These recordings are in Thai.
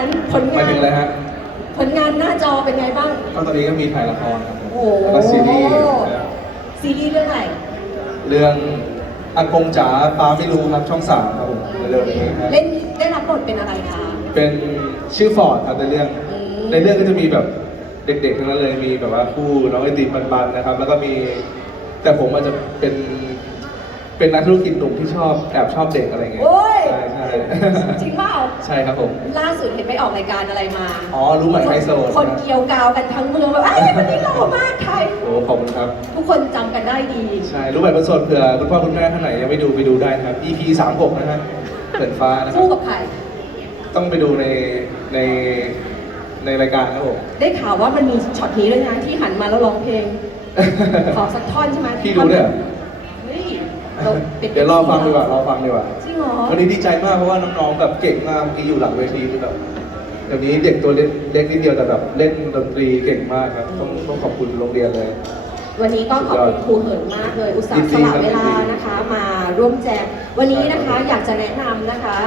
นั้นผลหมายงานถึงอะไรฮะ ผลงานหน้าจอเป็นไงบ้าง ก็ตอนนี้ก็มีถ่ายละครครับผมโอ้โห แล้วก็ซีรีส์นะครับซีรีส์เรื่องอะไรเรื่องอากงจ๋าปาไม่รู้ครับช่องสามครับผมเร็วๆนี้ครับเล่นได้รับบทเป็นอะไรคะ เป็นชื่อฟอร์ดครับในเรื่อง อืม ในเรื่องก็จะมีแบบเด็กๆทั้งนั้นเลยมีแบบว่าคู่น้องไอติมปันๆนะครับ แล้วก็มีแต่ผมอาจจะเป็น เป็นนักธุรกิจหนุ่มที่ชอบแอบชอบเด็กอะไรเงี้ยโอ้ย ใช่ใช่จริงเปล่าใช่ครับผม ล่าสุดเห็นไปออกรายการอะไรมาอ๋อรู้ไหมไฮโซคนเกลียวกาวกันทั้งเมืองแบบไอ้ยคนนี้หล่อมากใครโอ้ขอบคุณครับ ทุกคนจำกันได้ดี ใช่รู้ไหมเป็นสดเผื่อคุณพ่อคุณแม่ท่านไหนยังไม่ดูไปดูได้นะครับ EP 36นะฮะเปิดฟ้านะครัคู่บกับใคร ต้องไปดูในในในรายการครับผม ได้ข่าวว่ามันมีช็อตนี้ด้วยนะที่หันมาแล้วร้องเพลง ขอสักท่อนใช่ไหมพี่ดูด้วยเหรอเฮ้ย เราป็นเดี๋ยวรอฟังดีกว่ารอฟังดีกว่า จริงเหรอ วันนี้ดีใจมากเพราะว่าน้องๆแบบเก่งมากเมื่อกี้อยู่หลังเวทีคือแบบเดี๋ยวนี้เด็กตัวเล็กเล็กนิดเดียวแต่แบบเล่นดนตรีเก่งมากครับต้องต้องขอบคุณโรงเรียนเลย วันนี้ก็ขอบคุณครูเหินมากเลย อุตส่ายิห์นสดีละครับเวลายินดีนะคะ มาร่วมแจมวันนี้นะคะอยากจะแนะนำนะคะ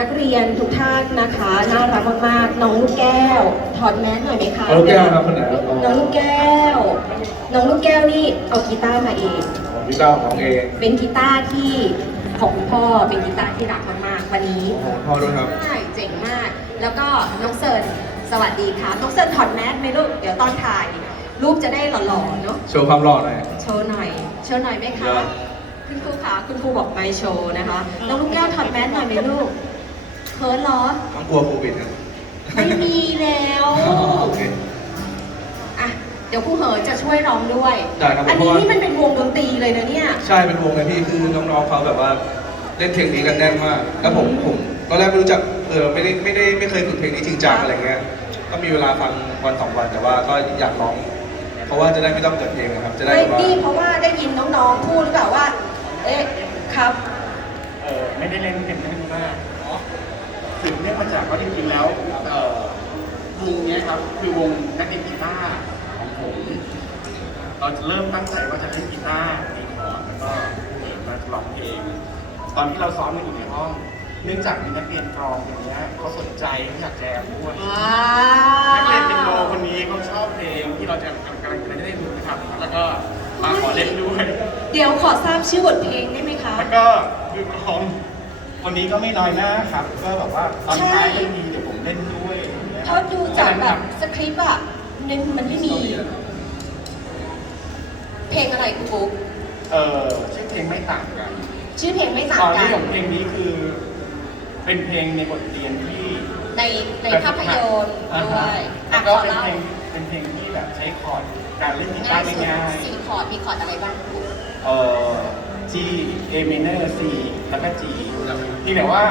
นักเรียนทุกท่านนะคะน่ารักมากๆน้องลูกแก้ว ถอดแมสหน่อยไหมคะน้องลูกแก้วครับคนไหนครับน้องลูกแก้ว น้องลูกแก้วนี่เอากีตาร์มาเอง ของพี่เก้าของเอง เป็นกีตาร์ที่ของคุณพ่อเป็นกีตาร์ที่รักมากๆวันนี้ของพ่อด้วยครับ ใช่เจ๋งมาก แล้วก็น้องเซิร์นสวัสดีค่ะน้องเซิร์นถอดแมสไหมลูก เดี๋ยวตอนถ่าย รูปจะได้หล่อๆเนาะ โชว์ความหล่อหน่อย โชว์หน่อย โชว์หน่อยไหมเดี๋คะยวคุณครูคะ คุณครูบอกไม่โชว์นะคะน้องลูกแก้วถอดแมสหน่อยไหมลูกเคิร์นเหรอต้องกลัวโควิดนะไม่มีแล้วโอเคอะเดี๋ยวครูเหินจะช่วยร้องด้วย ได้ครับผมอันนี้นี่มันเป็นวงดนตรีเลยนะเนี่ย ใช่เป็นวงเลยพี่คือน้องๆเขาแบบว่าเล่นเพลงนี้กันแน่นมาก แล้วผมผมตอนแรกไม่รู้จักเออไม่ได้ไม่ได้ไม่เคยฝึกเพลงนี้จริงจังอะไรเงี้ยก็มีเวลาฟังวันสองวันแต่ว่าก็อยากร้อง เพราะว่าจะได้ไม่ต้องเกิดเพลงนะครับ จะได้ไม่แบบว่า นี่เพราะว่าได้ยินน้องๆพูดหรือเปล่าว่า เอ๊ะครับ เออไม่ได้เล่นเป็นเล่นมากสืบเนื่องมาจากว่าจริงๆแล้วเอ่อวงเนี้ยครับคือวงนักเล่นกีตาร์ของ ผมเราจะเริ่มตั้งใจว่าจะเล่นกีตาร์ตีคอร์ดแล้วก็เปิดมาร้องเพลง ตอนที่เราซ้อมกันอยู่ในห้อง เนื่องจากมีนักเรียนกลองคนเนี้ยเขาสนใจเขาอยากแจมด้วยว้านักเรียนเป็นโนวคนนี้เขาชอบเพลงที่เราจะกำลังจะเล่นนะครับ แล้วก็มาขอเล่นด้วย เดี๋ยวขอทราบชื่อบทเพลงได้ไหมคะ แล้วก็คือของวันนี้ก็ไม่น้อยหน้าครับ ก็แบบว่าตอนท้ายไม่มีเดี๋ยวผมเล่นด้วยอย่างเงี้ยเพราะดูจากแบบสคริปต์อะ มันมันไม่มี เพลงอะไรคุณปุ๊กเออชื่อเพลงไม่ต่างกันชื่อเพลงไม่ต่าตงอนกันี้นของเพลงนี้คือ เป็นเพลงในบทเรียนที่ในในภาพยนตร์อ่าด้วฮะยแล้อะวขก็อเป็นเล่าเพลงเป็นเพลงที่แบบใช้คอร์ดการเล่นกีตาง่ายร์สุดง่ายสี่คอร์ดมีคอร์ดอะไรบ้างคุณปุ๊กๆเอ่อ G A minor C แล้วก็ G ที่แต่ว่า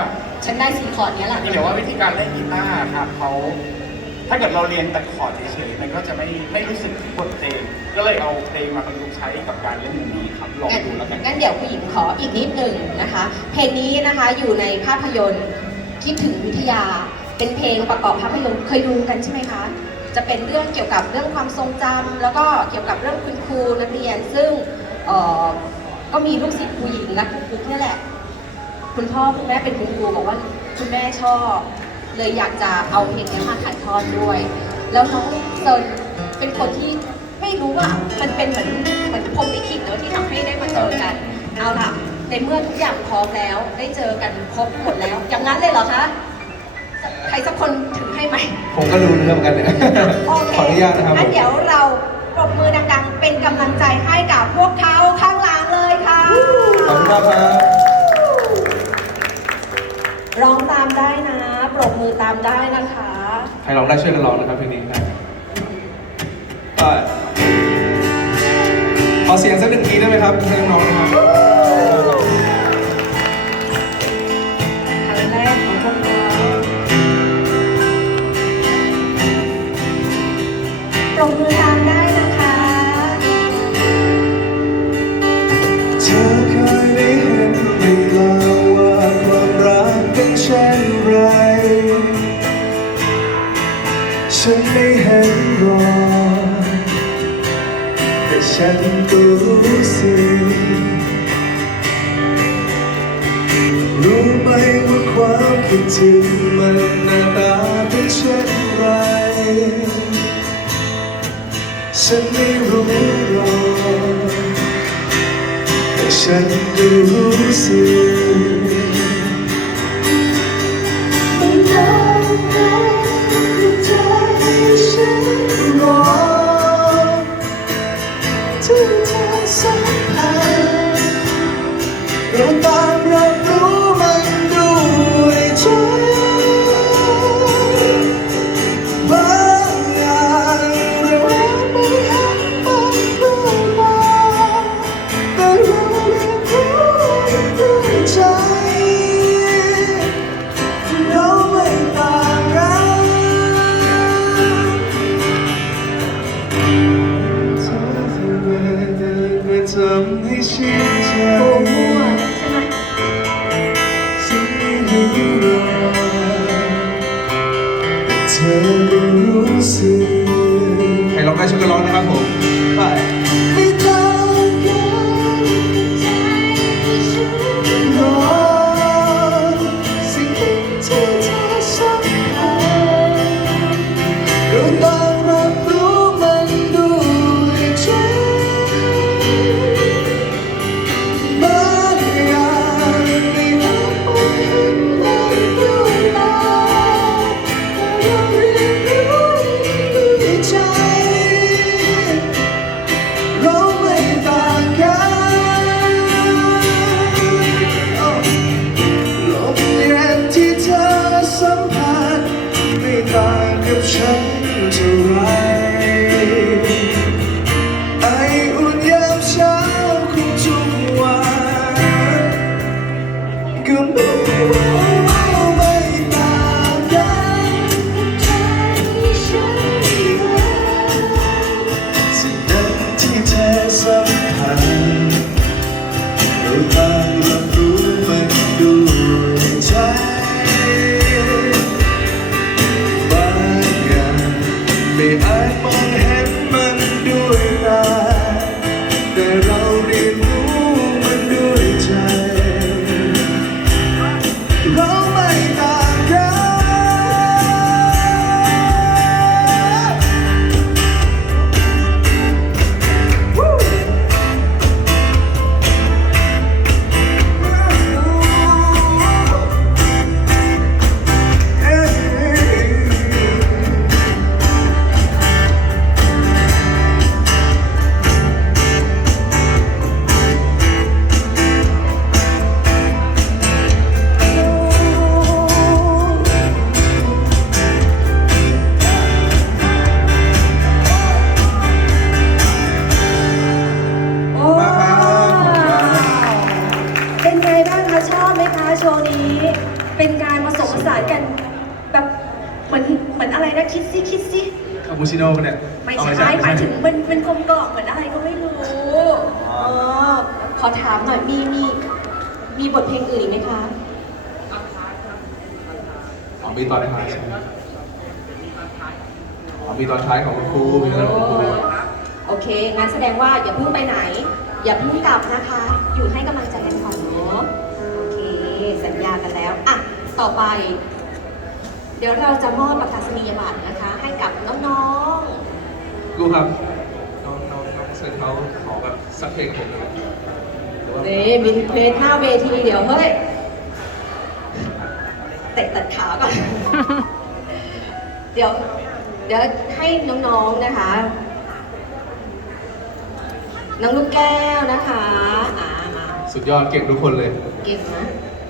ฉันได้สี่คอร์ดเนี้ยแหละนี่แต่ว่าวิธีการเล่นกีตาร์ครับเขา ถ้าเกิดเราเรียนแต่คอร์ดเฉยๆมันก็จะไม่ไม่รู้สึกถึงบทเพลง ก็เลยเอาเพลงมาประยุกต์ใช้กับการเล่นนตรีครับลองดูแล้วกัน งั้นเดี๋ยวผู้หญิงขออีกนิดหนึ่งนะคะ เพลงนี้นะคะอยู่ในภาพยนตร์คิดถึงวิทยา เป็นเพลงประกอบภาพยนตร์เคยดูกันใช่ไหมคะ จะเป็นเรื่องเกี่ยวกับเรื่องความทรงจำแล้วก็เกี่ยวกับเรื่องคุณครูนักเรียน ซึ่งเออก็มีลูกศิษย์ผู้หญิงและคุณครูนี่แหละ คุณพ่อคุณแม่เป็นคุณครูบอกว่าคุณแม่ชอบ เลยอยากจะเอาเพลงนี้มาถ่ายทอดด้วย แล้วน้องเซิร์นเป็นคนที่ไม่รู้ว่ามันเป็นเหมือนเหมือนพรหมลิขิตเนอะที่ทำให้ได้มาเจอกัน เอาล่ะ ในเมื่อทุกอย่างพร้อมแล้ว ได้เจอกันครบหมดแล้ว อย่างนั้นเลยเหรอคะ ใครสักคนถือให้ไหม ผมก็ดูเรื่องเหมือนกันเนี่ย โอเคขออนุญาตนะครับผงั้นม เดี๋ยวเราปรบมือดังๆ เป็นกำลังใจให้กับพวกเขาข้างหลังเลยค่ะ ขอบคุณมากครับ ร้องตามได้นะปรบมือตามได้นะคะ ใครร้องได้ช่วยกันร้องนะครับเพลงนี้ครับไปขอเสียงสักหนึ่งทีได้ไหมครับให้น้องๆนะครับครั้งแรกของพวกเราปรบมือตามได้ คิดถึงมันหน้าตาเป็นเช่นไร ฉันไม่รู้หรอกแต่ฉันก็รู้สึก อก็รู้สึกใครร้องได้ช่วยกันร้องนะครับผมไป ชิโน่ปะเนี่ยไม่เอใช่จกหมายถึงมันเป็นกลมกล่อมเหมือนอะไรก็ไม่รู้อ๋อเออขอถามหน่อยมีมีมีบทเพลงอื่นอีกไหมคะอ๋อมีตอนท้ายใช่ไหมอ๋อมีตอนท้ายของคุณครูมีตอนของคุณครูโอเคงั้นแสดงว่าอย่าเพิ่งไปไหน อย่าเพิ่งกลับนะคะ อยู่ให้กำลังใจกันก่อนเนาะโอเค สัญญากันแล้วอะต่อไป เดี๋ยวเราจะมอบประกาศนียบัตรนะคะให้กับน้องกู ครับน้องน้องน้องเซิร์นเขาขอแบบสักเพลงกับผมเลยหรือว่าๆนี่บินเพลงหน้าเวทีเดี๋ยวเฮ้ยเตะตัดขาก่อน เดี๋ยว เดี๋ยวให้น้องๆนะคะ น้องลูกแก้วนะคะอ่ามาสุดยอดเก่งทุกคนเลย เก่งนะ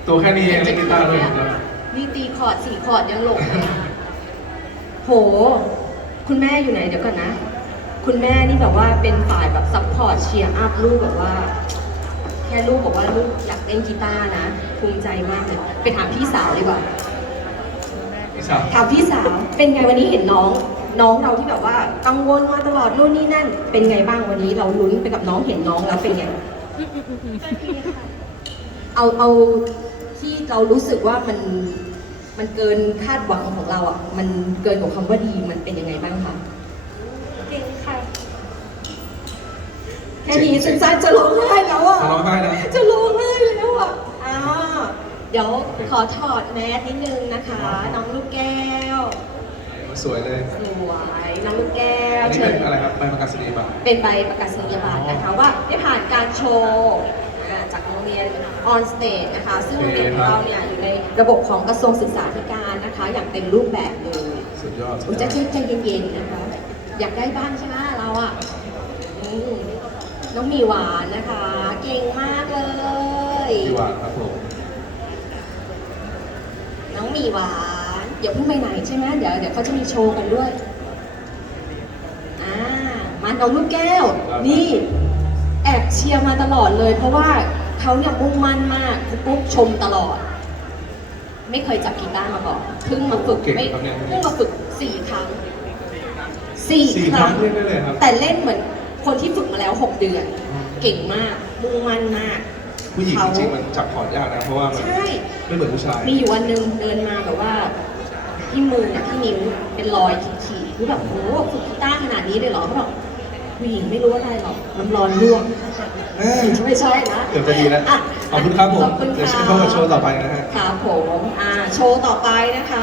ตัวแค่นี้เองเล่นกีตาร์ด้วยสุดยอดนี่ตีคอร์ดสี่คอร์ดยังหลงเลยอะโห คุณแม่อยู่ไหนเดี๋ยวก่อนนะ คุณแม่นี่แบบว่าเป็นฝ่ายแบบซัพพอร์ตเชียร์อัพลูกแบบว่า แค่ลูกบอกว่าลูกอยากเล่นกีตาร์นะภูมิใจมากเลยไปถามพี่สาวดีกว่าพี่สาวถามพี่สาวเป็นไงวันนี้เห็นน้อง น้องเราที่แบบว่ากังวลมาตลอดนู่นนี่นั่น เป็นไงบ้างวันนี้เราลุ้นไปกับน้องเห็นน้องแล้วเป็นไงเอาเอาที่เรารู้สึกว่ามันมันเกินคาดหวังของเราอะ มันเกินกว่าคำว่าดีมันเป็นยังไงบ้างคะ แค่นี้สั้นๆจะร้องไห้แล้วอะจะร้องไห้นะจะร้องไห้แล้วอะอ่าเดี๋ยวขอถอดแมสนิดนึงนะคะ น้องลูกแก้วสสวยเลยสวยน้องลูกแก้วอันนี้เชิเป็นญอะไรครับใบประกาศนียบัตรเป็นใบประกาศนียบัตรนะคะว่าได้ผ่านการโชว์อ่าจากโรงเรียน on stage นะคะ ซึ่งโรงเรียนของเราเนี่ยอยู่ในระบบของกระทรวงศึกษาธิการนะคะ อย่างเต็มรูปแบบเลยสุดยอดสุอุดยยจะอดใจใจเย็นๆนะคะ อยากได้บ้านใช่ไหมเราอะอืม น้องหมีหวานนะคะ เก่งมากเลย พี่หวานครับผมน้องหมีหวานเดี๋ยวเพิ่งไปไหนใช่ไหมเดี๋ยวเดี๋ยวเขาจะมีโชว์กันด้วยอ่ามาน้องลูกแก้ว นี่แอบเชียร์มาตลอดเลย เพราะว่าเขาเนี่ยมุ่งมั่นมากคุณปุ๊กชมตลอด ไม่เคยจับกีตาร์มาก่อนเพิ่งมาฝึกไม่เพิ่งมาฝึกสี่ครั้งสี่สี่คครั้รั้งง เล่นได้เลยครับ แต่เล่นเหมือน คนที่ฝึกมาแล้ว 6 เดือน เก่งมากมุ่งมั่นมาก ผู้หญิงจริงๆมันจับคอร์ดยากนะเพราะว่ามันใช่ ไม่เหมือนผู้ชาย มีอยู่วันหนึ่งเดินมาแบบว่า ที่มือที่นิ้วเป็นรอยขีดๆคือแบบโอ้โหฝึกกีตาร์ขนาดนี้เลยเหรอเขาบอกผู้หญิงไม่รู้อะไรหรอกน้ำร้อนลวกเอ้ยไม่ใช่นะเกือบจะดีแล้วอะขอบคุณครับผม ขอบคุณเดี๋ยวค่ะเชิญเข้ามาโชว์ต่อไปนะฮะ ครับผมอ่าโชว์ต่อไปนะคะ